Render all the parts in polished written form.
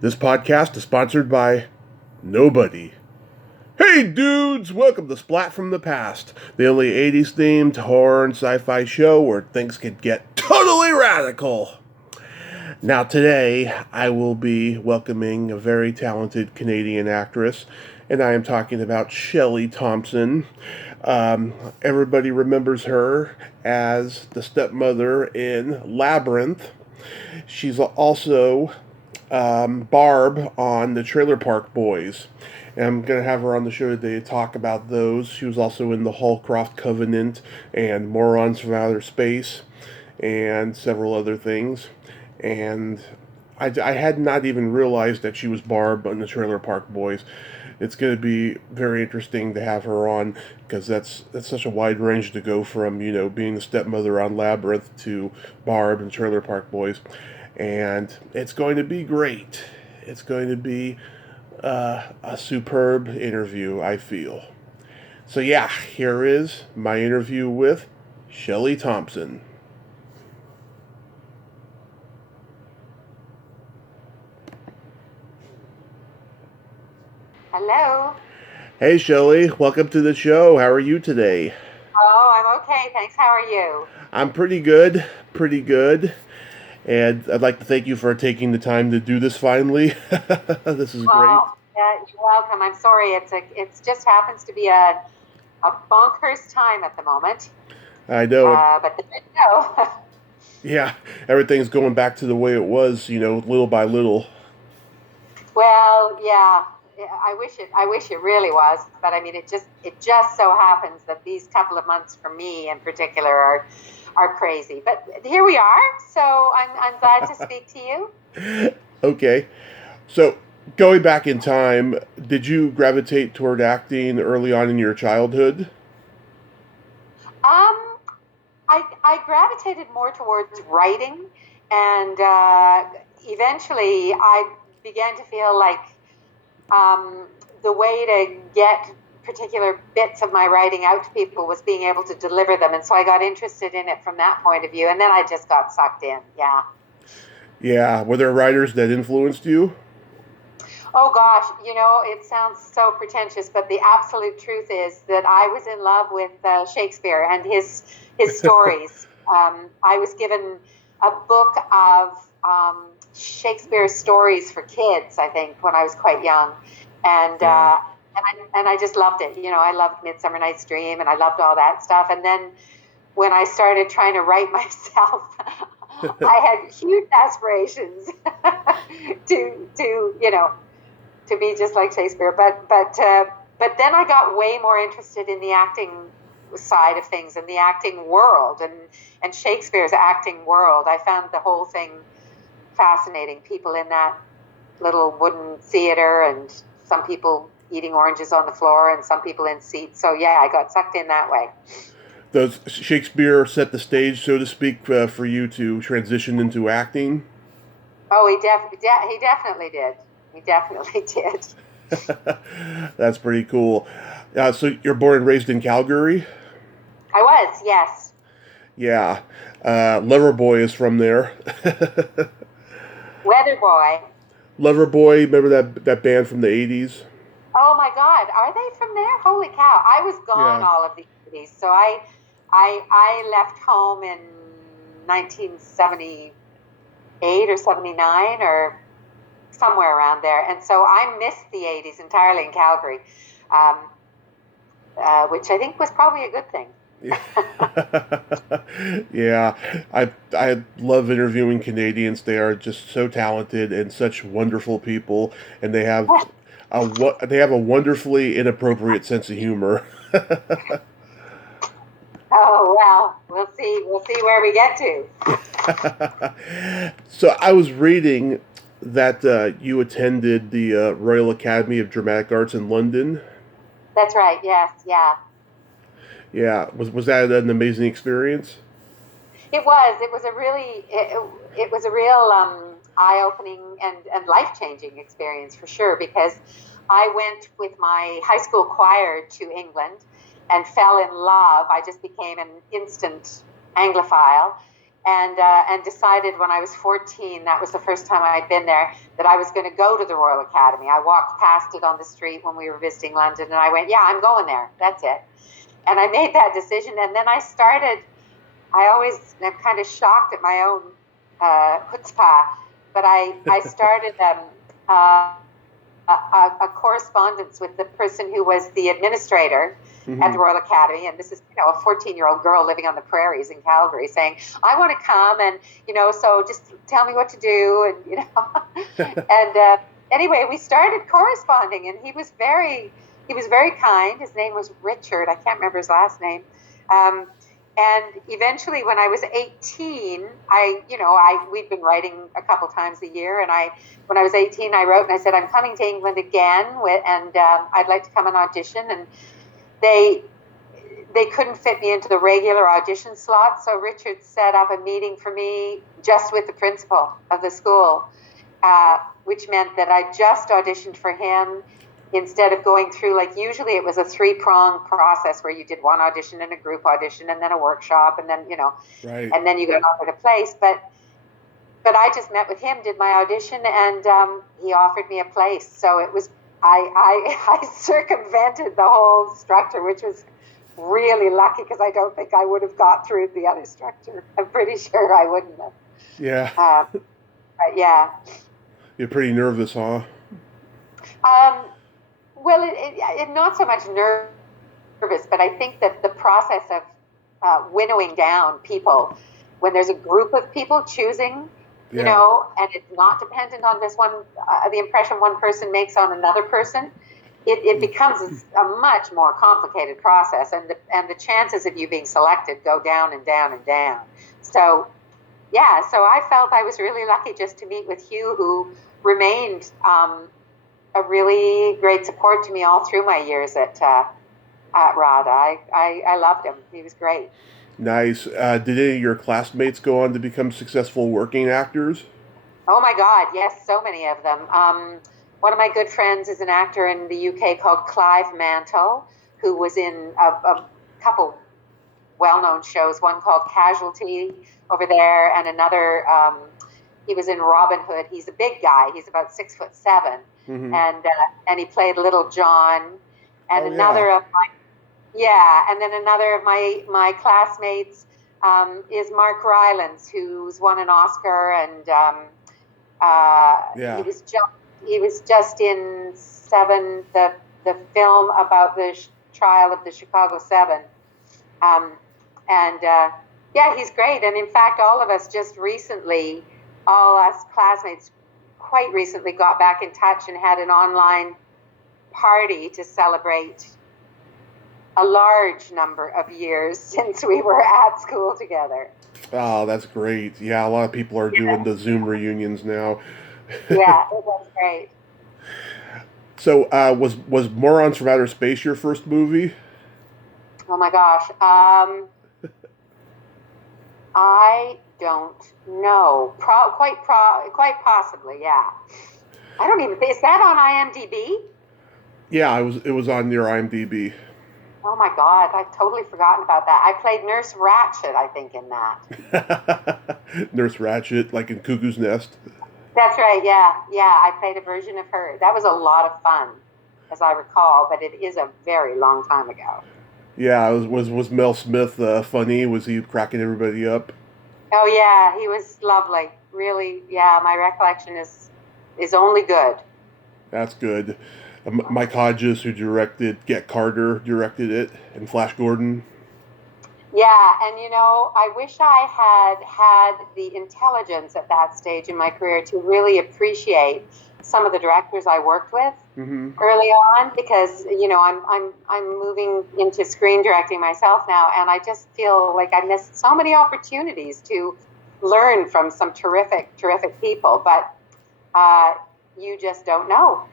This podcast is sponsored by nobody. Hey dudes, welcome to Splat from the Past, the only 80s themed horror and sci-fi show where things could get totally radical. Now today, I will be welcoming a very talented Canadian actress, and I am talking about Shelley Thompson. Everybody remembers her as the stepmother in Labyrinth. She's also Barb on the Trailer Park Boys. And I'm going to have her on the show today to talk about those. She was also in the Holcroft Covenant and Morons from Outer Space and several other things. And I had not even realized that she was Barb on the Trailer Park Boys. It's going to be very interesting to have her on because that's such a wide range to go from, being the stepmother on Labyrinth to Barb and Trailer Park Boys. And it's going to be great. It's going to be a superb interview, I feel. So yeah, here is my interview with Shelley Thompson. Hello. Hey Shelley, welcome to the show. How are you today? Oh, I'm okay. Thanks. How are you? I'm pretty good, pretty good. And I'd like to thank you for taking the time to do this finally. This is great. Well, you're welcome. I'm sorry. It just happens to be a bonkers time at the moment. I know. But there you go. Yeah, everything's going back to the way it was, little by little. Well, yeah. I wish it really was, but I mean, it just so happens that these couple of months for me in particular are crazy. But here we are. So I'm glad to speak to you. Okay. So, going back in time, did you gravitate toward acting early on in your childhood? I gravitated more towards writing, and eventually I began to feel like the way to get particular bits of my writing out to people was being able to deliver them, and so I got interested in it from that point of view, and then I just got sucked in. Yeah, were there writers that influenced you? Oh gosh, it sounds so pretentious, but the absolute truth is that I was in love with Shakespeare and his stories. I was given a book of Shakespeare's stories for kids, I think, when I was quite young, and I just loved it. I loved Midsummer Night's Dream, and I loved all that stuff. And then when I started trying to write myself, I had huge aspirations to be just like Shakespeare. But then I got way more interested in the acting side of things and the acting world and Shakespeare's acting world. I found the whole thing fascinating. People in that little wooden theater, and some people eating oranges on the floor, and some people in seats. So yeah, I got sucked in that way. Does Shakespeare set the stage, so to speak, for you to transition into acting? Oh, he definitely did. He definitely did. That's pretty cool. So you're born and raised in Calgary? I was, yes. Yeah. Loverboy is from there. Weatherboy. Loverboy, remember that band from the 80s? Oh my God, are they from there? Holy cow! I was gone all of the 80s, so I left home in 1978 or 79 or somewhere around there, and so I missed the 80s entirely in Calgary, which I think was probably a good thing. Yeah, I love interviewing Canadians. They are just so talented and such wonderful people, and they have a wonderfully inappropriate sense of humor. Oh well, we'll see where we get to. So I was reading that you attended the Royal Academy of Dramatic Arts in London. That's right. Yes. Yeah. Yeah. Was that an amazing experience? It was. It was a real eye-opening and life-changing experience for sure, because I went with my high school choir to England and fell in love. I just became an instant Anglophile. and decided when I was 14, that was the first time I'd been there, that I was going to go to the Royal Academy. I walked past it on the street when we were visiting London, and I went, yeah, I'm going there. That's it. And I made that decision, and then I always am kind of shocked at my own chutzpah, but I started a correspondence with the person who was the administrator at the Royal Academy, and this is a 14-year-old girl living on the prairies in Calgary, saying, I want to come, and so just tell me what to do, and and anyway, we started corresponding, and he was very kind. His name was Richard. I can't remember his last name. And eventually, when I was 18, we'd been writing a couple times a year, and when I was 18, I wrote and I said, I'm coming to England again, and I'd like to come and audition. And they couldn't fit me into the regular audition slot, so Richard set up a meeting for me just with the principal of the school, which meant that I just auditioned for him. Instead of going through, like usually it was a 3-pronged process where you did one audition and a group audition and then a workshop and then, right. And then you got offered a place. But I just met with him, did my audition, and he offered me a place. So it was, I circumvented the whole structure, which was really lucky because I don't think I would have got through the other structure. I'm pretty sure I wouldn't have. Yeah. Yeah. You're pretty nervous, huh? Well, it not so much nervous, but I think that the process of winnowing down people, when there's a group of people choosing, and it's not dependent on this one, the impression one person makes on another person, it becomes a much more complicated process, and the chances of you being selected go down and down and down. So, yeah, so I felt I was really lucky just to meet with Hugh, who remained a really great support to me all through my years at RADA. I loved him. He was great. Nice. Did any of your classmates go on to become successful working actors? Oh my God, yes, so many of them. One of my good friends is an actor in the UK called Clive Mantle, who was in a couple well-known shows, one called Casualty over there, and another, he was in Robin Hood. He's a big guy. He's about 6'7". And he played Little John, and and then another of my classmates is Mark Rylance, who's won an Oscar, and he was just in Seven, the film about the trial of the Chicago 7, he's great. And in fact, all of us just recently, all us classmates, quite recently got back in touch and had an online party to celebrate a large number of years since we were at school together. Oh, that's great. Yeah, a lot of people are doing the Zoom reunions now. Yeah, it was great. So, was Morons from Outer Space your first movie? Oh my gosh. I don't know. Quite possibly, yeah. I don't even think, is that on IMDb? Yeah, it was on your IMDb. Oh my God, I've totally forgotten about that. I played Nurse Ratched, I think, in that. Nurse Ratched, like in Cuckoo's Nest. That's right, yeah. I played a version of her. That was a lot of fun, as I recall, but it is a very long time ago. Yeah, was Mel Smith funny? Was he cracking everybody up? Oh yeah, he was lovely. Really, yeah. My recollection is only good. That's good. Mike Hodges, who directed Get Carter, directed it, and Flash Gordon. Yeah, and I wish I had the intelligence at that stage in my career to really appreciate some of the directors I worked with early on, because I'm moving into screen directing myself now, and I just feel like I missed so many opportunities to learn from some terrific people, but you just don't know,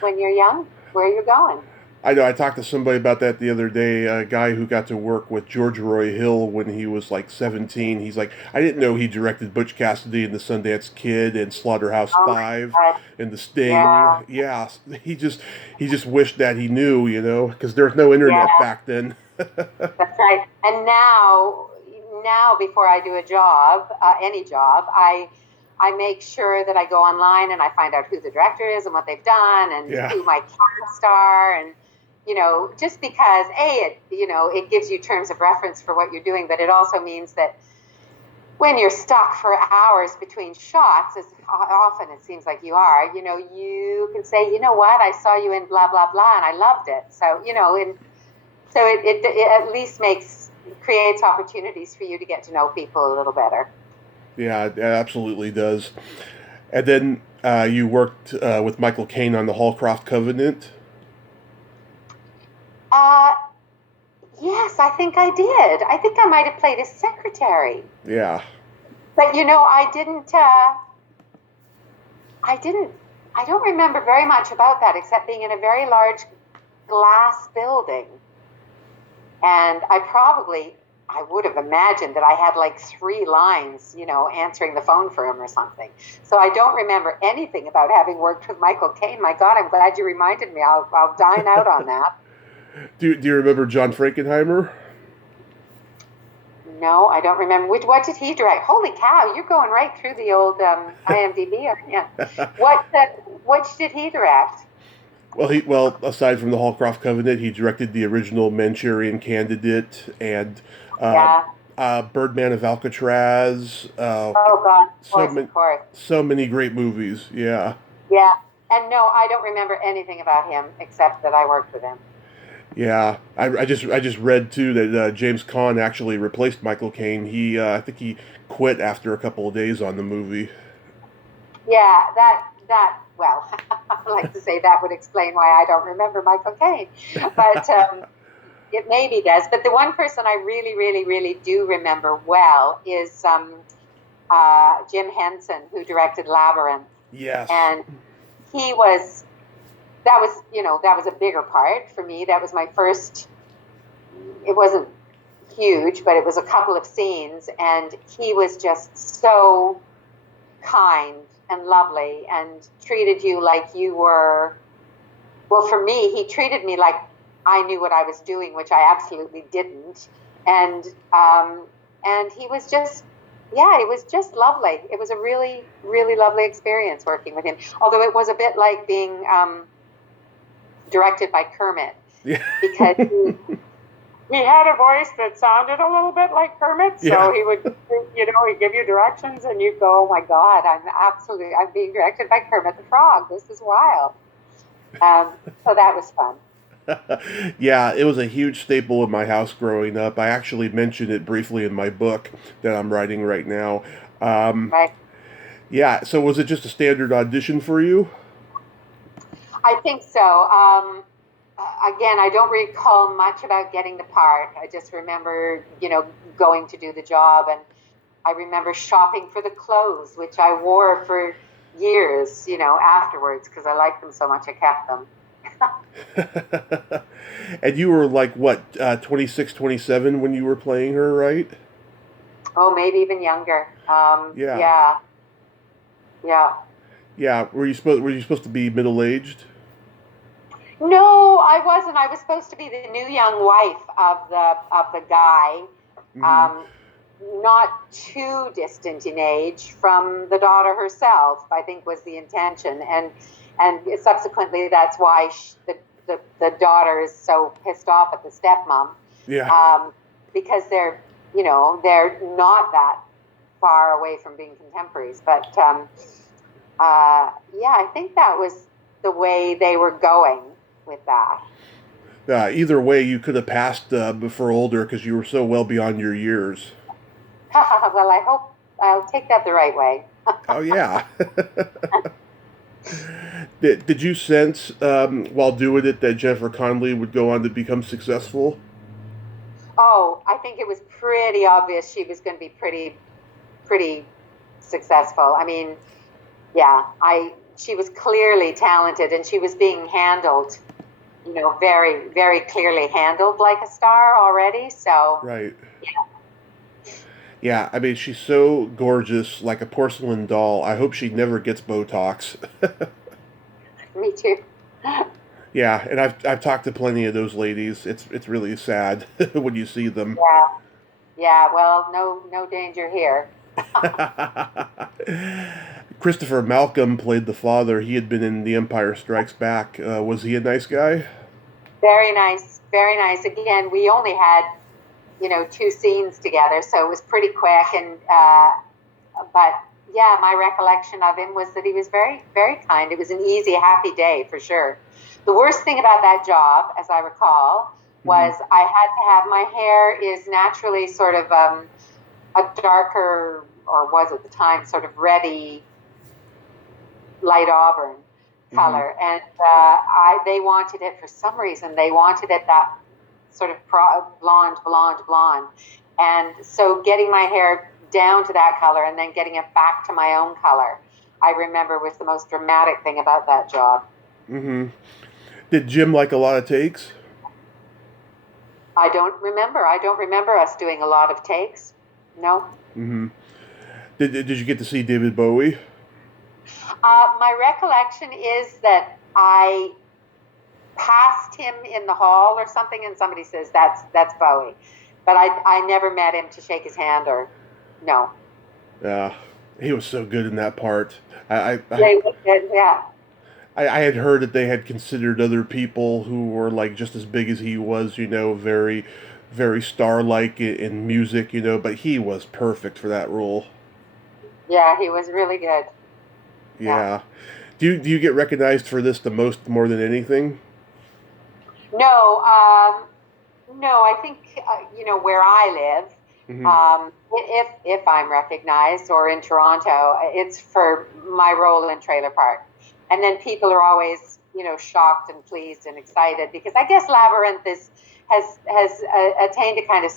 when you're young, where you're going. I know. I talked to somebody about that the other day, a guy who got to work with George Roy Hill when he was like 17. He's like, I didn't know he directed Butch Cassidy and the Sundance Kid and Slaughterhouse 5 and The Sting. Yeah, he just wished that he knew, because there was no internet back then. That's right. And now now before I do a job, any job, I make sure that I go online and I find out who the director is and what they've done and who my cast are, and just because it gives you terms of reference for what you're doing, but it also means that when you're stuck for hours between shots, as often it seems like you are, you can say, you know what, I saw you in blah blah blah and I loved it. So so it at least creates opportunities for you to get to know people a little better. Yeah, it absolutely does. And then you worked with Michael Caine on the Holcroft Covenant. Yes, I think I did. I think I might have played his secretary. Yeah. But I don't remember very much about that except being in a very large glass building. And I would have imagined that I had like 3 lines, answering the phone for him or something. So I don't remember anything about having worked with Michael Caine. My God, I'm glad you reminded me. I'll dine out on that. Do you remember John Frankenheimer? No, I don't remember. What did he direct? Holy cow, you're going right through the old IMDb, aren't you? What did he direct? Well, aside from the Holcroft Covenant, he directed the original Manchurian Candidate and Birdman of Alcatraz. Oh God, of course. So many great movies. Yeah. Yeah, and no, I don't remember anything about him except that I worked with him. Yeah, I just read too that James Caan actually replaced Michael Caine. I think he quit after a couple of days on the movie. Yeah, well, I like to say that would explain why I don't remember Michael Caine, but it maybe does. But the one person I really, really, really do remember well is Jim Henson, who directed Labyrinth. Yes, and that was a bigger part for me. That was my first. It wasn't huge, but it was a couple of scenes, and he was just so kind and lovely and treated you like you were. Well, for me, he treated me like I knew what I was doing, which I absolutely didn't, and he was just. Yeah, it was just lovely. It was a really, really lovely experience working with him. Although it was a bit like being directed by Kermit, because he had a voice that sounded a little bit like Kermit. So he would, he'd give you directions, and you'd go, "Oh my God, I'm being directed by Kermit the Frog. This is wild." So that was fun. Yeah, it was a huge staple in my house growing up. I actually mentioned it briefly in my book that I'm writing right now. Right. Yeah, so was it just a standard audition for you? I think so. Again, I don't recall much about getting the part. I just remember, going to do the job, and I remember shopping for the clothes, which I wore for years, afterwards, because I liked them so much I kept them. And you were like, what, 26, 27 when you were playing her, right? Oh, maybe even younger. Yeah. Were you supposed to be middle-aged? No, I wasn't. I was supposed to be the new young wife of the guy. Mm-hmm. Not too distant in age from the daughter herself, I think was the intention. And subsequently, that's why the daughter is so pissed off at the stepmom. Yeah. Because they're not that far away from being contemporaries. But I think that was the way they were going with that. Either way, you could have passed for older because you were so well beyond your years. Well, I hope I'll take that the right way. Oh, yeah. Did you sense while doing it that Jennifer Connelly would go on to become successful? Oh, I think it was pretty obvious she was going to be pretty successful. I mean, she was clearly talented, and she was being handled, very, very clearly handled like a star already. So right. Yeah, I mean, she's so gorgeous, like a porcelain doll. I hope she never gets Botox. Me too. Yeah, and I've talked to plenty of those ladies. It's really sad when you see them. Yeah, well, no danger here. Christopher Malcolm played the father. He had been in The Empire Strikes Back. Was he a nice guy? Very nice, very nice. Again, we only had, two scenes together, so it was pretty quick. And but yeah, my recollection of him was that he was very, very kind. It was an easy, happy day for sure. The worst thing about that job, as I recall, Hmm. was I had to have my hair is naturally sort of a darker, or was at the time, sort of reddy, light auburn Hmm. color, and they wanted it for some reason. They wanted it that sort of blonde, and so getting my hair down to that color and then getting it back to my own color, I remember was the most dramatic thing about that job. Hmm. Did Jim like a lot of takes? I don't remember us doing a lot of takes. No. Hmm. Did you get to see David Bowie? My recollection is that I passed him in the hall or something, and somebody says that's Bowie, but I never met him to shake his hand or no. Yeah, he was so good in that part. I, I, They yeah. I had heard that they had considered other people who were like just as big as he was, very, very star-like in music, but he was perfect for that role. Yeah, he was really good. Yeah. Yeah. Do you get recognized for this the most more than anything? No, no, I think where I live. Hmm. If I'm recognized or in Toronto, it's for my role in Trailer Park, and then people are always shocked and pleased and excited because I guess Labyrinth has attained a kind of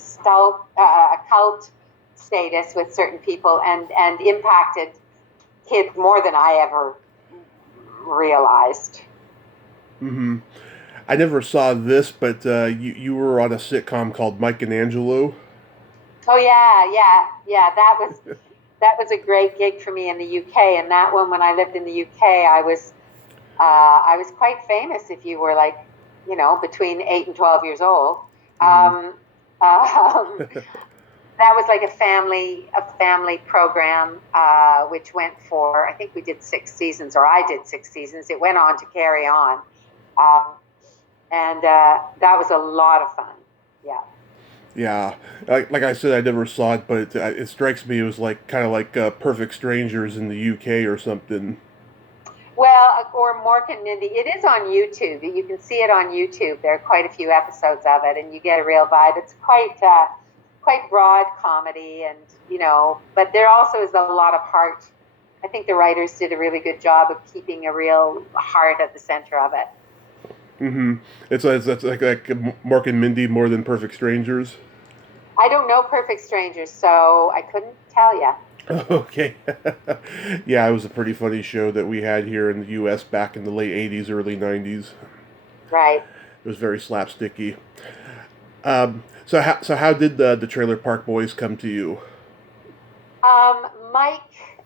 a cult status with certain people and impacted kids more than I ever realized. Hmm. I never saw this, but you were on a sitcom called Mike and Angelo. Oh yeah. That was a great gig for me in the UK. And that one, when I lived in the UK, I was quite famous. If you were like, between 8 and 12 years old, Hmm. um, um, that was like a family program, which went for, I think we did 6 seasons, or I did 6 seasons. It went on to carry on, um, and that was a lot of fun. Yeah. Yeah, like I said, I never saw it, but it strikes me it was like kind of like Perfect Strangers in the UK or something. Well, or Mork and Mindy. It is on YouTube. You can see it on YouTube. There are quite a few episodes of it, and you get a real vibe. It's quite broad comedy, and but there also is a lot of heart. I think the writers did a really good job of keeping a real heart at the center of it. Hmm. It's like Mark and Mindy more than Perfect Strangers. I don't know Perfect Strangers, so I couldn't tell you. Okay. Yeah, it was a pretty funny show that we had here in the U.S. back in the late '80s, early '90s. Right. It was very slapsticky. So how did the Trailer Park Boys come to you? Mike.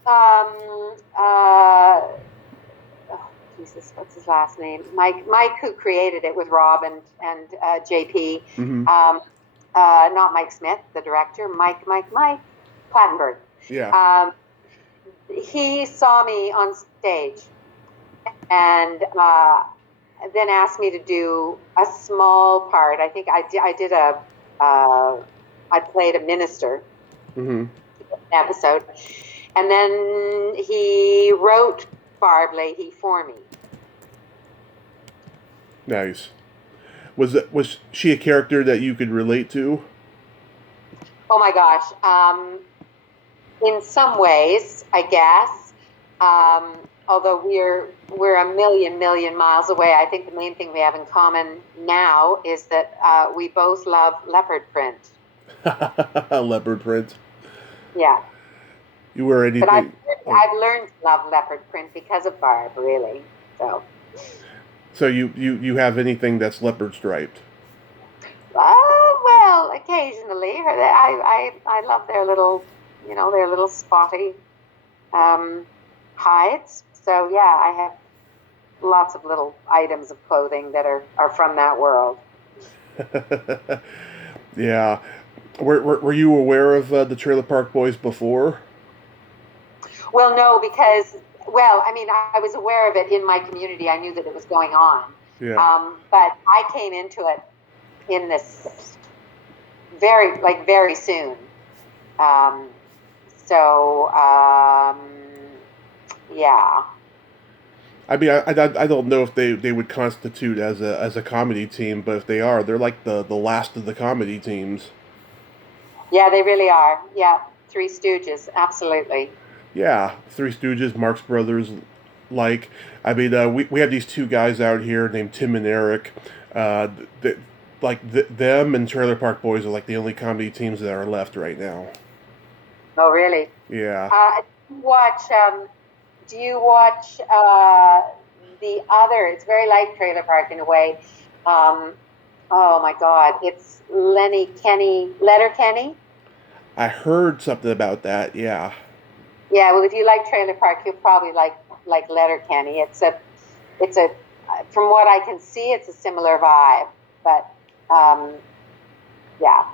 Oh, Jesus, what's his last name? Mike, who created it with Rob and JP. Hmm. Um, not Mike Smith, the director. Mike Plattenberg. Yeah. Um, he saw me on stage and then asked me to do a small part. I think I did I played a minister Hmm. episode, and then he wrote Barb Leahy for me. Nice. Was she a character that you could relate to? Oh my gosh. In some ways, I guess. Although we're a million miles away, I think the main thing we have in common now is that we both love leopard print. Leopard print. Yeah, You wear but I've anything? Oh, I've learned to love leopard print because of Barb, really. So, so you have anything that's leopard striped? well, occasionally, I love their little spotty um, hides. So yeah, I have lots of little items of clothing that are from that world. Yeah. Were you aware of the Trailer Park Boys before? Well, no, because, well, I mean, I was aware of it in my community. I knew that it was going on. Yeah. But I came into it in this very soon. Um, so, yeah. I mean, I don't know if they would constitute as a comedy team, but if they are, they're like the last of the comedy teams. Yeah, they really are. Yeah. Three Stooges. Absolutely. Yeah, Three Stooges, Marx Brothers, like I mean, we have these two guys out here named Tim and Eric. Uh, th- them and Trailer Park Boys are like the only comedy teams that are left right now. Oh, really? Yeah. Watch, do you watch the other? It's very like Trailer Park in a way. Um, oh my God. It's Letter Kenny. I heard something about that. Yeah. Yeah, well, if you like Trailer Park, you'll probably like Letterkenny. It's a, from what I can see, it's a similar vibe, but yeah,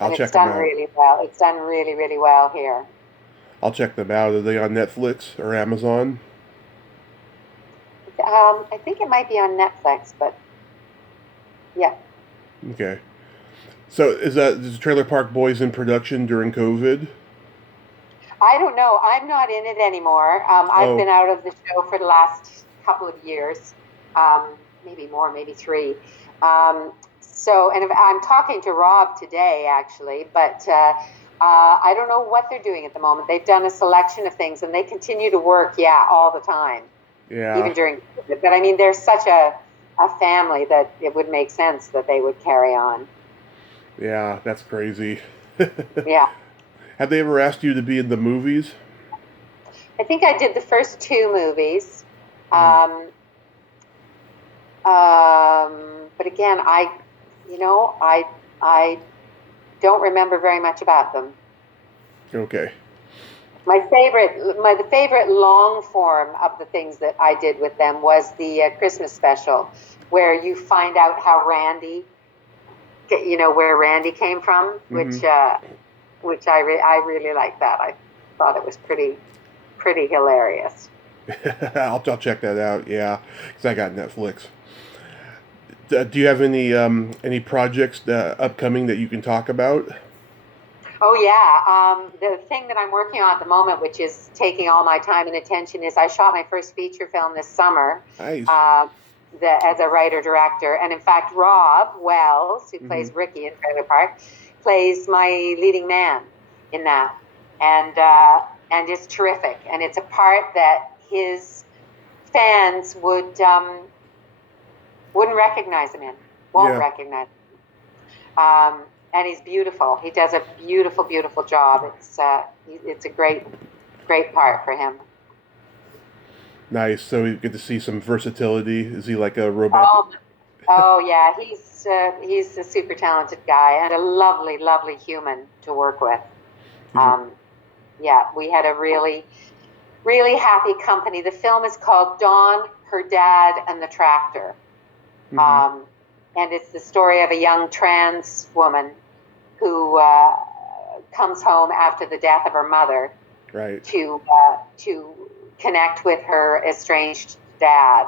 I'll and it's check them done out. really well. It's done really, really well here. I'll check them out. Are they on Netflix or Amazon? I think it might be on Netflix, but yeah, Okay. So is Trailer Park Boys in production during COVID? I don't know. I'm not in it anymore. I've Oh. been out of the show for the last couple of years, maybe more, maybe three. And I'm talking to Rob today, actually, but I don't know what they're doing at the moment. They've done a selection of things, and they continue to work, yeah, all the time, Yeah. even during COVID. But I mean, they're such a family that it would make sense that they would carry on. Yeah, that's crazy. Yeah. Have they ever asked you to be in the movies? I think I did the first two movies. Mhm. Um, but again, I don't remember very much about them. Okay. The favorite long form of the things that I did with them was the Christmas special, where you find out how where Randy came from, Hmm. I really liked that. I thought it was pretty hilarious. I'll check that out. Yeah, because I got Netflix. Do you have any projects upcoming that you can talk about? Oh yeah. The thing that I'm working on at the moment, which is taking all my time and attention, is I shot my first feature film this summer, Nice. uh, as a writer director. And in fact, Rob Wells, who Hmm. plays Ricky in Trailer Park, plays my leading man in that, and is terrific. And it's a part that his fans wouldn't recognize him in, won't Yeah. recognize. And he's beautiful. He does a beautiful, beautiful job. It's a great part for him. Nice. So you get to see some versatility. Is he like a romantic? Oh, oh yeah, he's a super talented guy and a lovely, lovely human to work with. He's a, Um, yeah, we had a really, really happy company. The film is called Dawn, Her Dad, and the Tractor. hmm. Um, and it's the story of a young trans woman who comes home after the death of her mother Right. to connect with her estranged dad.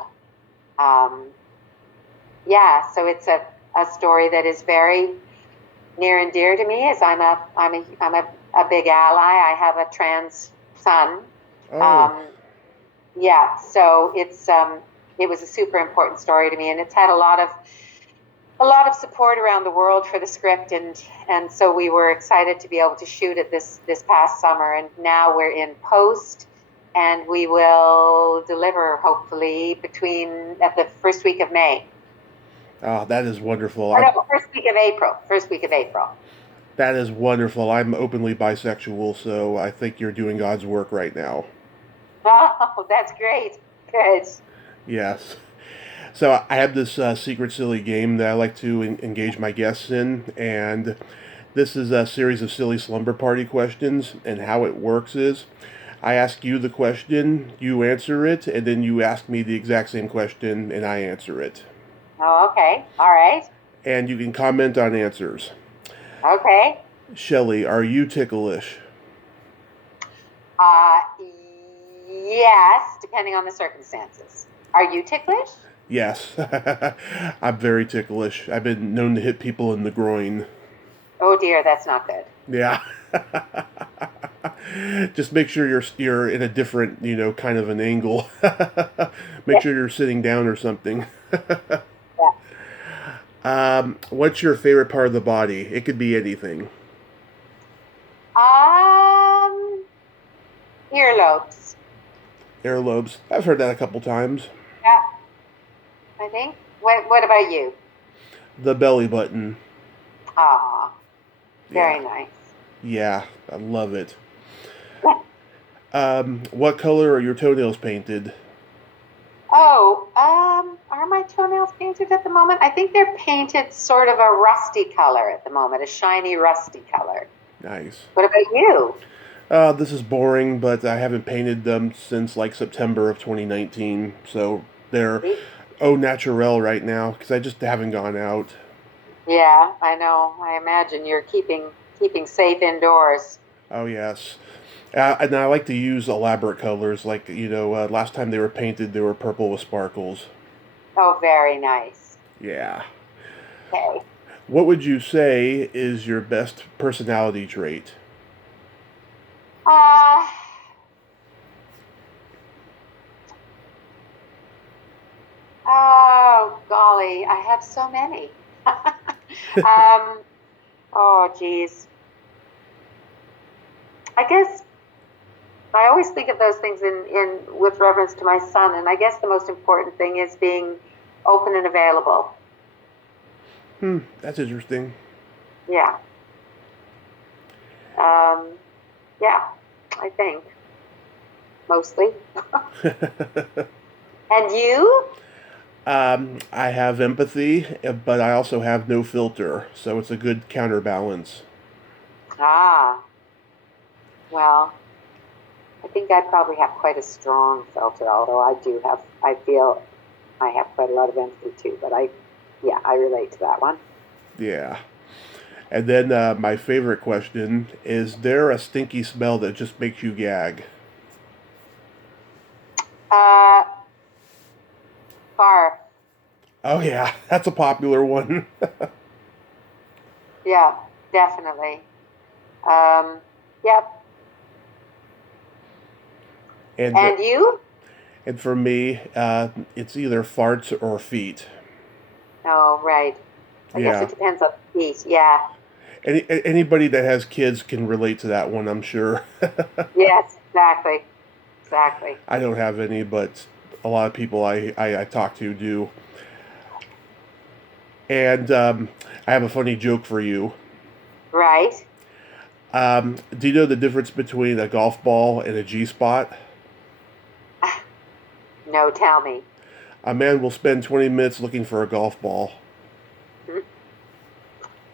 Um, yeah, so it's a story that is very near and dear to me, as I'm a big ally. I have a trans son. Oh. Um, yeah, so it was a super important story to me, and it's had a lot of support around the world for the script, and so we were excited to be able to shoot it this past summer, and now we're in post, and we will deliver hopefully at the first week of May. Oh, that is wonderful. Or no, first week of April. First week of April. That is wonderful. I'm openly bisexual, so I think you're doing God's work right now. Oh, that's great. Good. Yes. So I have this secret silly game that I like to engage my guests in, and this is a series of silly slumber party questions. And how it works is, I ask you the question, you answer it, and then you ask me the exact same question, and I answer it. Oh, okay. All right. And you can comment on answers. Okay. Shelley, are you ticklish? Uh, yes, depending on the circumstances. Are you ticklish? Yes. I'm very ticklish. I've been known to hit people in the groin. Oh dear, that's not good. Yeah. Just make sure you're in a different, kind of an angle. Make Yeah. sure you're sitting down or something. Yeah. What's your favorite part of the body? It could be anything. Um, Earlobes. Earlobes. I've heard that a couple times. Yeah, I think. What about you? The belly button. Ah, Yeah. very nice. Yeah. I love it. What color are your toenails painted? Oh, are my toenails painted at the moment? I think they're painted sort of a rusty color at the moment, a shiny rusty color. Nice. What about you? This is boring, but I haven't painted them since like September of 2019, so they're au naturel right now because I just haven't gone out. Yeah, I know. I imagine you're keeping safe indoors. Oh yes, and I like to use elaborate colors. Like last time they were painted, they were purple with sparkles. Oh, very nice. Yeah. Okay. What would you say is your best personality trait? Uh, oh, golly, I have so many. Oh, geez. I guess I always think of those things in with reference to my son, and I guess the most important thing is being open and available. That's interesting. Yeah. Um, yeah, I think mostly. And you? I have empathy, but I also have no filter, so it's a good counterbalance. Ah, well, I think I probably have quite a strong filter, although I feel I have quite a lot of empathy too, but yeah, I relate to that one. Yeah. And then my favorite question is there a stinky smell that just makes you gag? Uh, Barf. Oh, yeah, that's a popular one. Yeah, definitely. Um, yep. and And you? and for me, it's either farts or feet. Oh, right. I guess Yeah. it depends on the piece. Yeah. Anybody that has kids can relate to that one, I'm sure. Yes, exactly. Exactly. I don't have any, but a lot of people I talk to do. And I have a funny joke for you. Right. Do you know the difference between a golf ball and a G spot? No, tell me. A man will spend 20 minutes looking for a golf ball.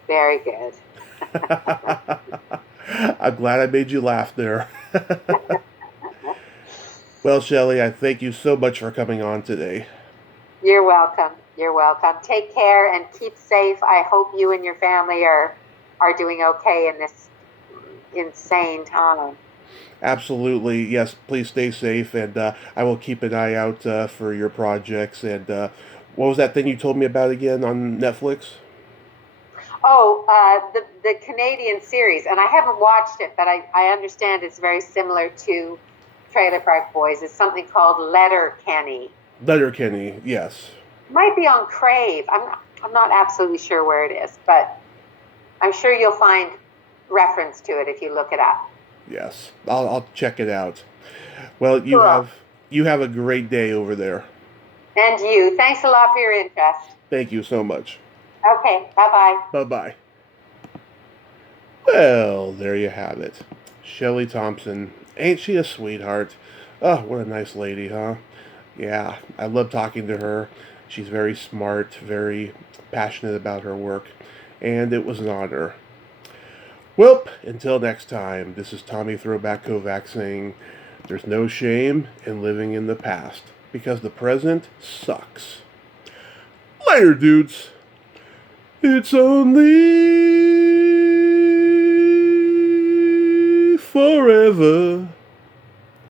Very good. I'm glad I made you laugh there. Well, Shelley, I thank you so much for coming on today. You're welcome. You're welcome. Take care and keep safe. I hope you and your family are doing okay in this insane time. Absolutely, yes. Please stay safe, and I will keep an eye out for your projects. And what was that thing you told me about again on Netflix? Oh, the Canadian series, and I haven't watched it, but I understand it's very similar to Trailer Park Boys. It's something called Letterkenny. Letterkenny, yes. Might be on Crave. I'm not absolutely sure where it is, but I'm sure you'll find reference to it if you look it up. Yes, I'll check it out. Well, Cool. you have a great day over there. And you. Thanks a lot for your interest. Thank you so much. Okay. Bye bye. Bye bye. Well, there you have it. Shelley Thompson. Ain't she a sweetheart? Oh, what a nice lady, huh? Yeah, I love talking to her. She's very smart, very passionate about her work, and it was an honor. Well, until next time, this is Tommy Throwback Kovac saying, there's no shame in living in the past, because the present sucks. Later, dudes. It's only forever.